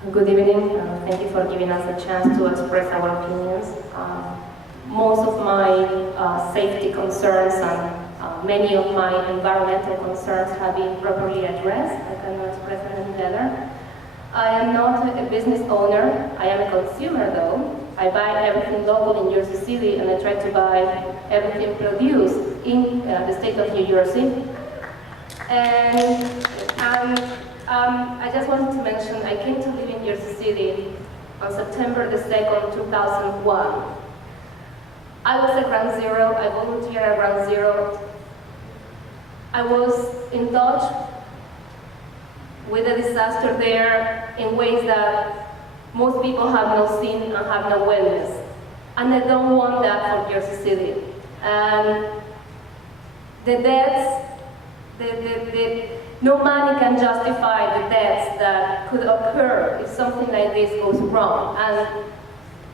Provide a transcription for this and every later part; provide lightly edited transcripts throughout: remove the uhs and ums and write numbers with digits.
Good evening. Thank you for giving us a chance to express our opinions. Most of my safety concerns and many of my environmental concerns have been properly addressed. I cannot express them better. I am not a business owner. I am a consumer, though. I buy everything local in Jersey City, and I try to buy everything produced in the state of New Jersey. And I just wanted to mention, I came to live in Jersey City on September the 2nd, 2001. I was at Ground Zero. I volunteered at Ground Zero. I was in touch with the disaster there in ways that most people have not seen and have no witness. And I don't want that for Jersey City. The deaths, no money can justify the deaths that could occur if something like this goes wrong. And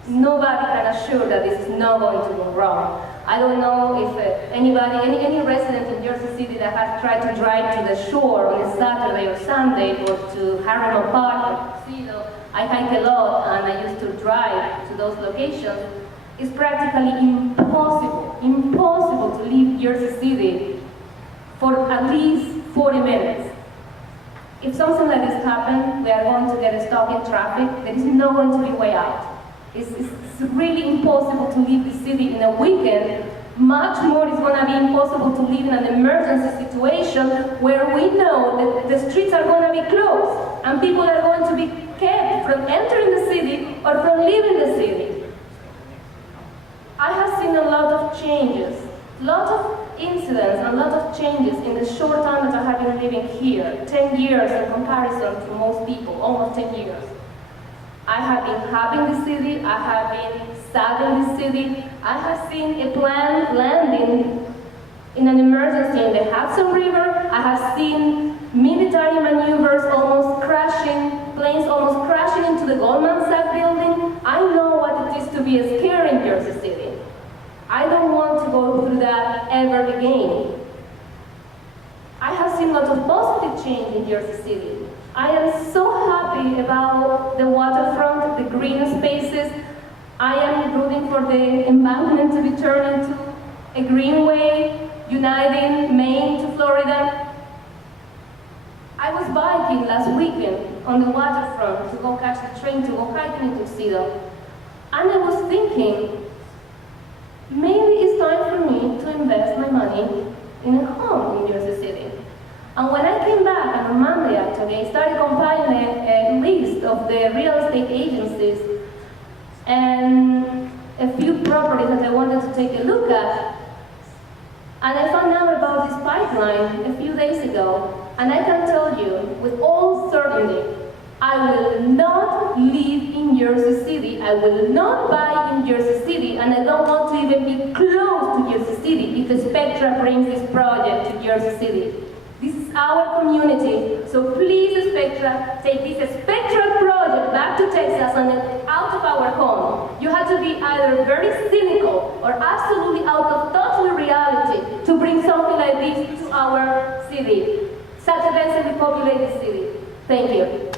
nobody can assure that this is not going to go wrong. I don't know if anybody, any resident in Jersey City that has tried to drive to the shore on a Saturday or Sunday or to Harriman Park or Tuxedo. I hike a lot and I used to drive to those locations. It's practically impossible to leave Jersey City for at least 40 minutes. If something like this happens, we are going to get stuck in traffic. There is no going to be a way out. It's really impossible to leave the city in a weekend. Much more is going to be impossible to live in an emergency situation where we know that the streets are going to be closed and people are going to be kept from entering the city or from leaving the city. I have seen a lot of changes, a lot of incidents, and a lot of changes in the short time that I have been living here. 10 years in comparison to most people, almost 10 years. I have been happy in the city, I have been sad in the city. I have seen a plane landing in an emergency in the Hudson River. I have seen military maneuvers almost crashing, planes almost crashing into the Goldman Sachs building. I know what it is to be scared in Jersey City. I don't want to go through that ever again. I have seen lots of positive change in Jersey City. I am so happy about the waterfront, the green spaces. I am rooting for the embankment to be turned into a greenway, uniting Maine to Florida. I was biking last weekend on the waterfront to go catch the train to go hiking in Tuxedo. And I was thinking, maybe it's time for me to invest my money in a home in Jersey City. And when I came back on Monday, actually, I started compiling a list of the real estate agencies and a few properties that I wanted to take a look at. And I found out about this pipeline a few days ago. And I can tell you with all certainty, I will not live in Jersey City. I will not buy in Jersey City. And I don't want to even be close to Jersey City if the Spectra brings this project to Jersey City. This is our community, so please, Spectra, take this Spectra project back to Texas and out of our home. You have to be either very cynical or absolutely out of touch with reality to bring something like this to our city, such a densely populated city. Thank you.